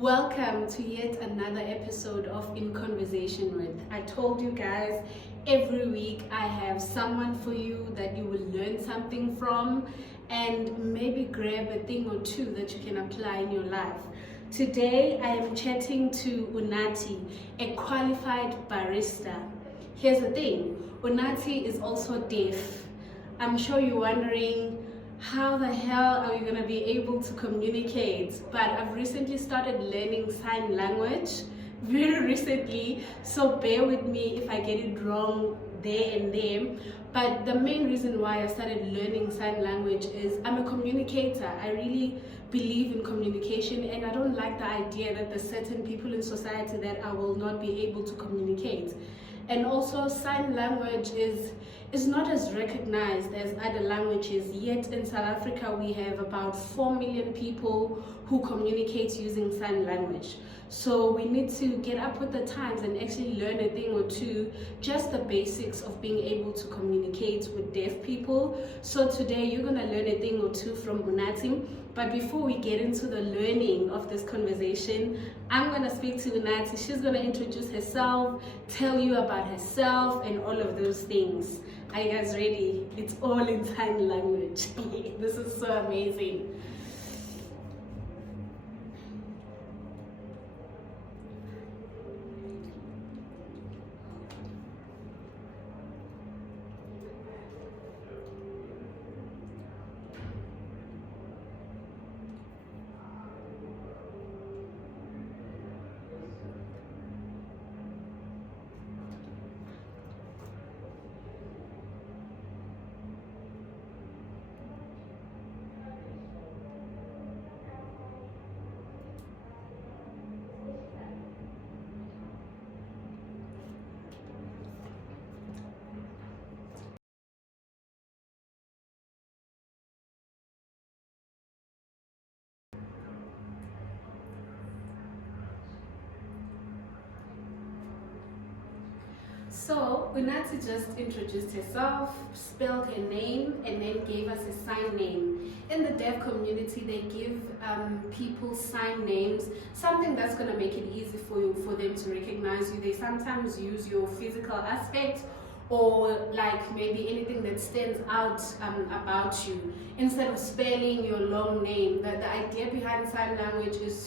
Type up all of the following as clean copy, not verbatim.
Welcome to yet another episode of In Conversation With. I told you guys every week I have someone for you that you will learn something from and maybe grab a thing or two that you can apply in your life. Today I am chatting to Unathi, a qualified barista. Here's the thing, Unathi is also deaf. I'm sure you're wondering, how the hell are we going to be able to communicate? But I've recently started learning sign language, very recently, so bear with me if I get it wrong there and there. But the main reason why I started learning sign language is I'm a communicator. I really believe in communication, and I don't like the idea that there's certain people in society that I will not be able to communicate. And also sign language is not as recognized as other languages, yet in South Africa we have about 4 million people who communicate using sign language. So we need to get up with the times and actually learn a thing or two, just the basics of being able to communicate with deaf people. So today you're going to learn a thing or two from Unathi. But before we get into the learning of this conversation, I'm going to speak to Unathi. She's going to introduce herself, tell you about herself and all of those things. Are you guys ready? It's all in sign language. This is so amazing. So Unathi just introduced herself, spelled her name, and then gave us a sign name. In the deaf community, they give people sign names, something that's going to make it easy for them to recognize you. They sometimes use your physical aspect or like maybe anything that stands out about you. Instead of spelling your long name, the idea behind sign language is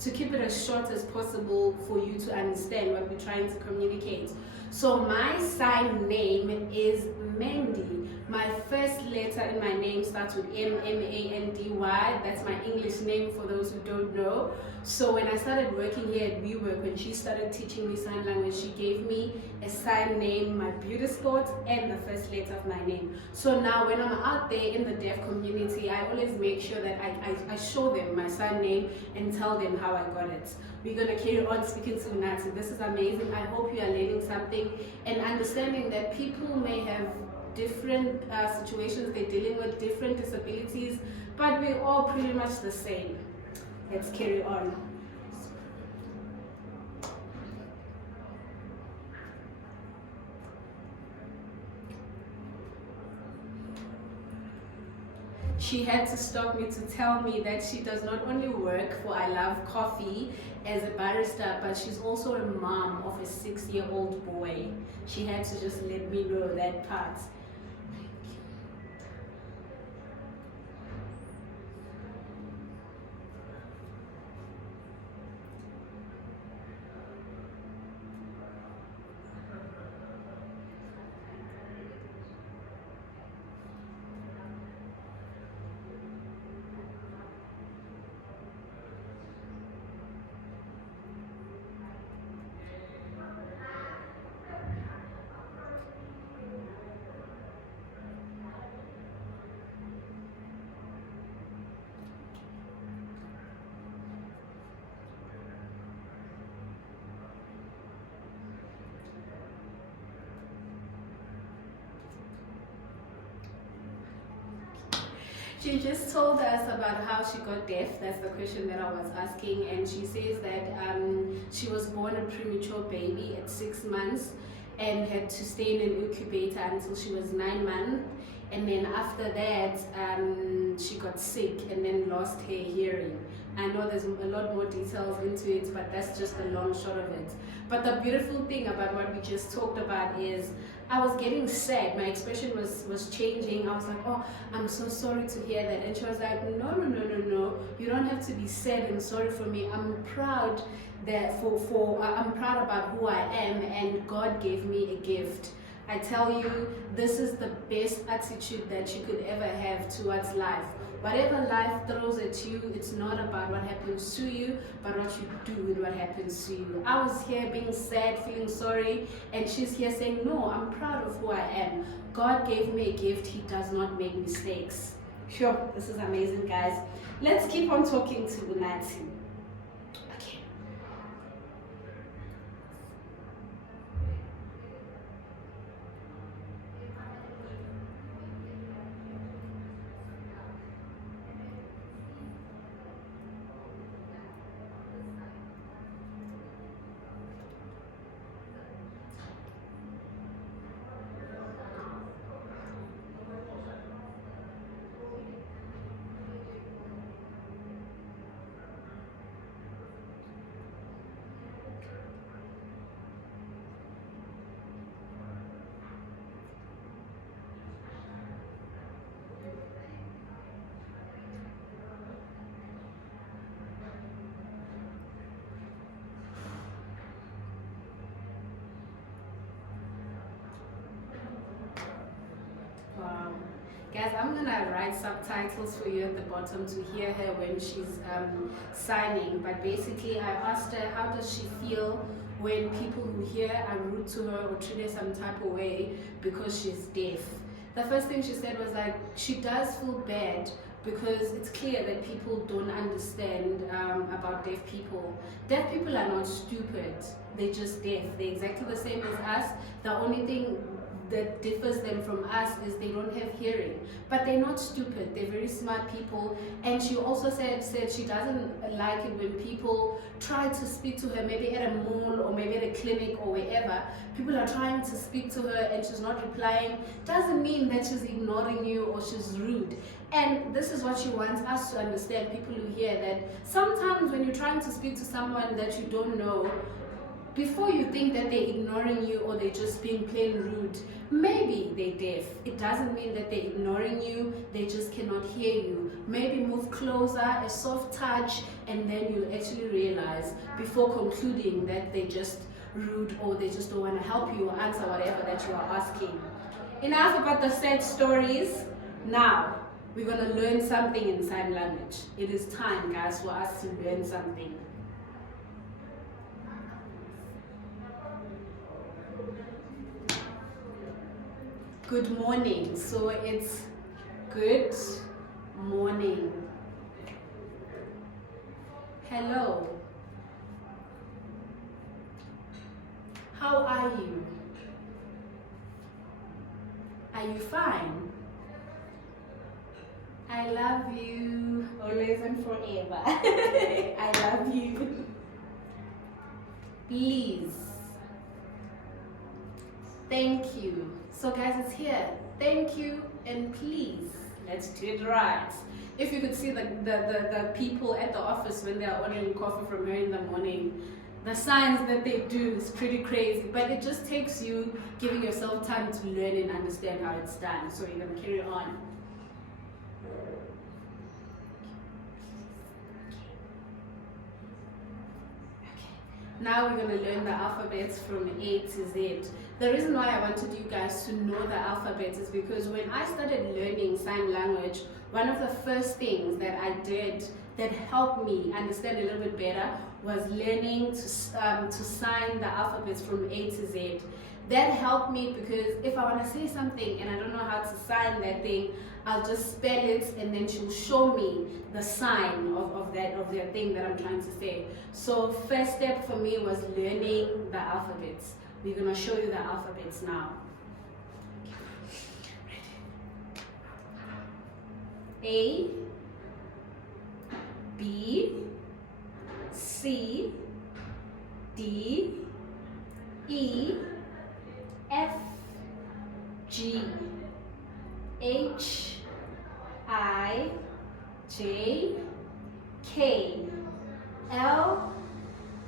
to keep it as short as possible for you to understand what we're trying to communicate. So my sign name is Mandy. My first letter in my name starts with M-M-A-N-D-Y. That's my English name for those who don't know. So when I started working here at WeWork, when she started teaching me sign language, she gave me a sign name, my beauty spot, and the first letter of my name. So now when I'm out there in the deaf community, I always make sure that I show them my sign name and tell them how I got it. We're going to carry on speaking to Unathi. This is amazing. I hope you are learning something and understanding that people may have different situations they're dealing with, different disabilities, but we're all pretty much the same. Let's carry on. She had to stop me to tell me that she does not only work for I Love Coffee as a barista, but she's also a mom of a 6-year-old boy. She had to just let me know that part. She just told us about how she got deaf. That's the question that I was asking. And she says that she was born a premature baby at 6 months and had to stay in an incubator until she was 9 months. And then after that, she got sick and then lost her hearing I know there's a lot more details into it, but that's just the long short of it. But the beautiful thing about what we just talked about is I was getting sad. My expression was changing. I was like, oh, I'm so sorry to hear that. And she was like, no. You don't have to be sad and sorry for me. I'm proud that I'm proud about who I am, and God gave me a gift. I tell you, this is the best attitude that you could ever have towards life. Whatever life throws at you, it's not about what happens to you, but what you do with what happens to you. I was here being sad, feeling sorry, and she's here saying, no, I'm proud of who I am. God gave me a gift. He does not make mistakes. Sure, this is amazing, guys. Let's keep on talking to Unathi. Okay. Guys, I'm gonna write subtitles for you at the bottom to hear her when she's signing. But basically, I asked her how does she feel when people who hear are rude to her or treat her some type of way because she's deaf. The first thing she said was like she does feel bad because it's clear that people don't understand about deaf people. Deaf people are not stupid, they're just deaf. They're exactly the same as us. The only thing that differs them from us is they don't have hearing, but they're not stupid. They're very smart people. And she also said she doesn't like it when people try to speak to her, maybe at a mall or maybe at a clinic or wherever. People are trying to speak to her and she's not replying. Doesn't mean that she's ignoring you or she's rude. And this is what she wants us to understand, people who hear, that sometimes when you're trying to speak to someone that you don't know, before you think that they're ignoring you or they're just being plain rude, maybe they're deaf. It doesn't mean that they're ignoring you, they just cannot hear you. Maybe move closer, a soft touch, and then you'll actually realize before concluding that they're just rude or they just don't want to help you or answer whatever that you are asking. Enough about the sad stories. Now, we're going to learn something in sign language. It is time, guys, for us to learn something. Good morning. So it's good morning. Hello. How are you? Are you fine? I love you always and forever. I love you. Please. Thank you. So guys, it's here. Thank you and please. Let's do it right. If you could see the people at the office when they are ordering coffee from her in the morning, the signs that they do is pretty crazy. But it just takes you giving yourself time to learn and understand how it's done. So you're gonna carry on. Now we're going to learn the alphabets from A to Z. The reason why I wanted you guys to know the alphabet is because when I started learning sign language, one of the first things that I did that helped me understand a little bit better was learning to sign the alphabets from A to Z. That helped me because if I want to say something and I don't know how to sign that thing, I'll just spell it and then she'll show me the sign of that thing that I'm trying to say. So first step for me was learning the alphabets. We're going to show you the alphabets now. A, B, C, D, E, F, G, H, I, J, K,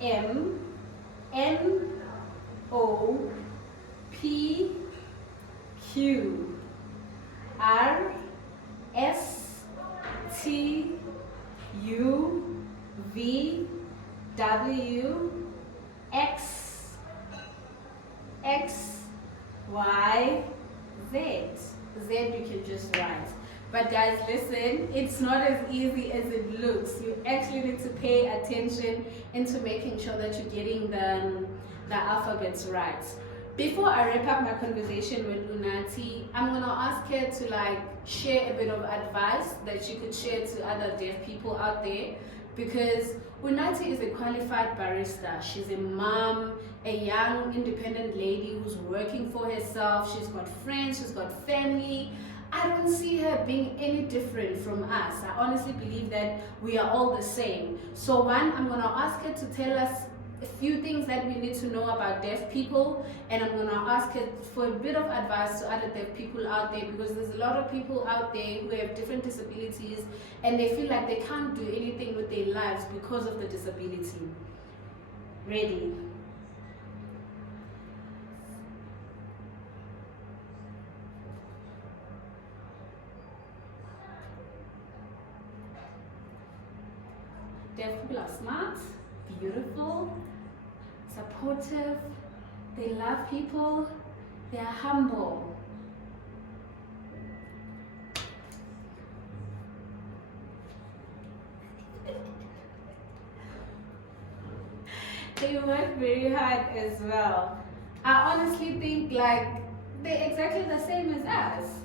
M N O P Q R S T U V W X X Y Z. Z you can just write. But guys, listen, it's not as easy as it looks. You actually need to pay attention into making sure that you're getting the alphabets right. Before I wrap up my conversation with Unathi, I'm gonna ask her to share a bit of advice that she could share to other deaf people out there, because Unathi is a qualified barista. She's a mom, a young independent lady who's working for herself. She's got friends, she's got family. I don't see her being any different from us. I honestly believe that we are all the same. So one, I'm gonna ask her to tell us a few things that we need to know about deaf people, and I'm gonna ask her for a bit of advice to other deaf people out there, because there's a lot of people out there who have different disabilities and they feel like they can't do anything with their lives because of the disability. Ready? Deaf people are smart, beautiful, supportive, they love people, they are humble. They work very hard as well. I honestly think they're exactly the same as us.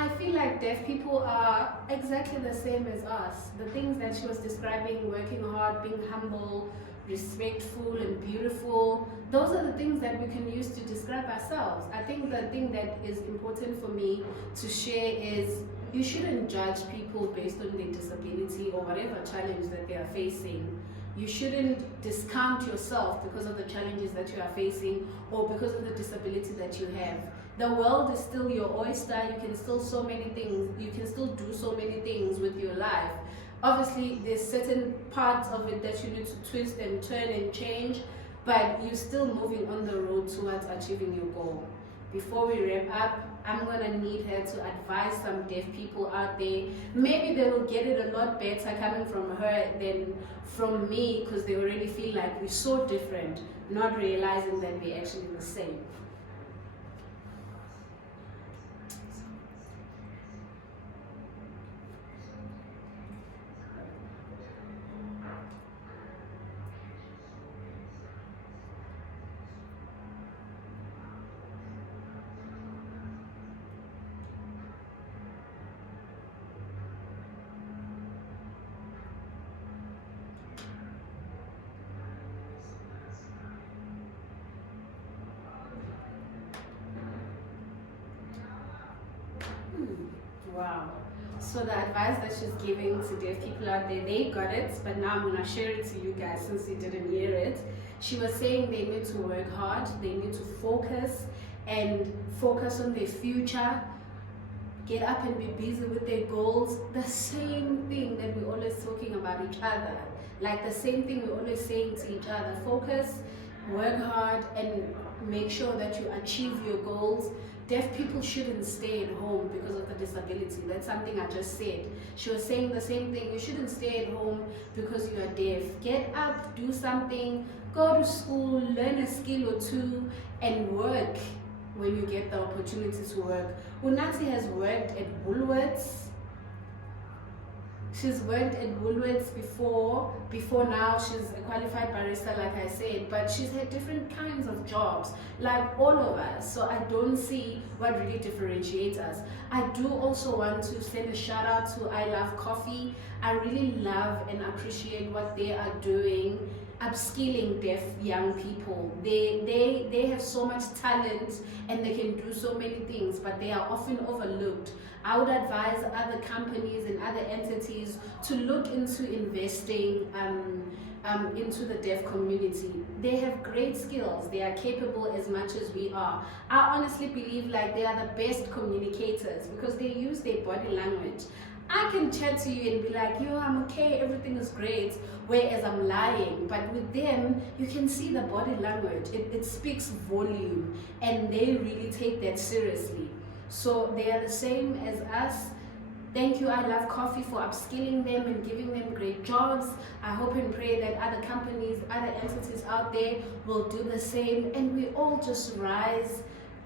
I feel like deaf people are exactly the same as us. The things that she was describing, working hard, being humble, respectful and beautiful, those are the things that we can use to describe ourselves. I think the thing that is important for me to share is you shouldn't judge people based on their disability or whatever challenge that they are facing. You shouldn't discount yourself because of the challenges that you are facing or because of the disability that you have. The world is still your oyster. You can still so many things. You can still do so many things with your life. Obviously, there's certain parts of it that you need to twist and turn and change, but you're still moving on the road towards achieving your goal. Before we wrap up, I'm gonna need her to advise some deaf people out there. Maybe they will get it a lot better coming from her than from me, because they already feel like we're so different, not realizing that we're actually the same. Wow. So the advice that she's giving to deaf people out there, they got it, but now I'm going to share it to you guys since you didn't hear it. She was saying they need to work hard, they need to focus and focus on their future, get up and be busy with their goals. The same thing that we're always talking about each other, like the same thing we're always saying to each other. Focus, work hard, and make sure that you achieve your goals. Deaf people shouldn't stay at home because of the disability. That's something I just said. She was saying the same thing. You shouldn't stay at home because you are deaf. Get up, do something, go to school, learn a skill or two, and work when you get the opportunity to work. Unathi has worked at Woolworths. She's worked at Woolworths before now. She's a qualified barista, like I said, but she's had different kinds of jobs, like all of us. So I don't see what really differentiates us. I do also want to send a shout out to I Love Coffee. I really love and appreciate what they are doing upskilling deaf young people. They have so much talent and they can do so many things, but they are often overlooked. I would advise other companies and other entities to look into investing into the deaf community. They have great skills. They are capable as much as we are. I honestly believe like they are the best communicators because they use their body language. I can chat to you and be like, yo, I'm okay, everything is great, whereas I'm lying. But with them, you can see the body language. It speaks volume, and they really take that seriously. So they are the same as us. Thank you, I Love Coffee, for upskilling them and giving them great jobs. I hope and pray that other companies, other entities out there will do the same, and we all just rise.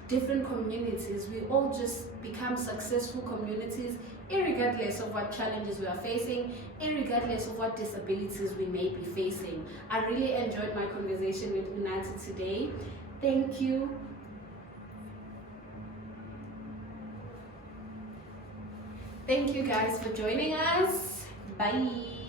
Different communities, we all just become successful communities, irregardless of what challenges we are facing, irregardless of what disabilities we may be facing. I really enjoyed my conversation with Unathi today. Thank you. Thank you guys for joining us. Bye.